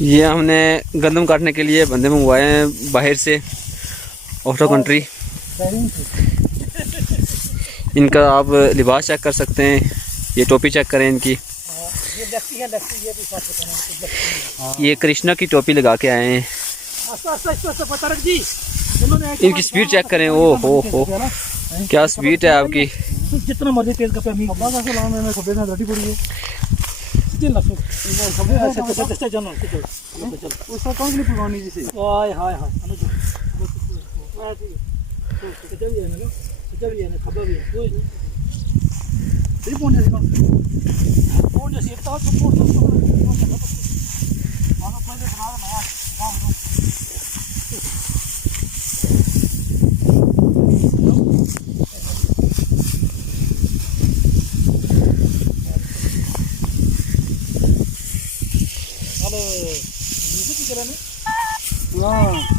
ये हमने गंदम काटने के लिए बंदे मंगवाए हैं बाहर से, आउट ऑफ कंट्री। इनका आप लिबास चेक कर सकते हैं, ये टोपी चेक करें इनकी। ये कृष्णा की टोपी लगा के आए हैं। इनकी स्पीड चेक करें, ओ हो क्या स्पीड है आपकी। जितना मर्जी तेज का पे हाँ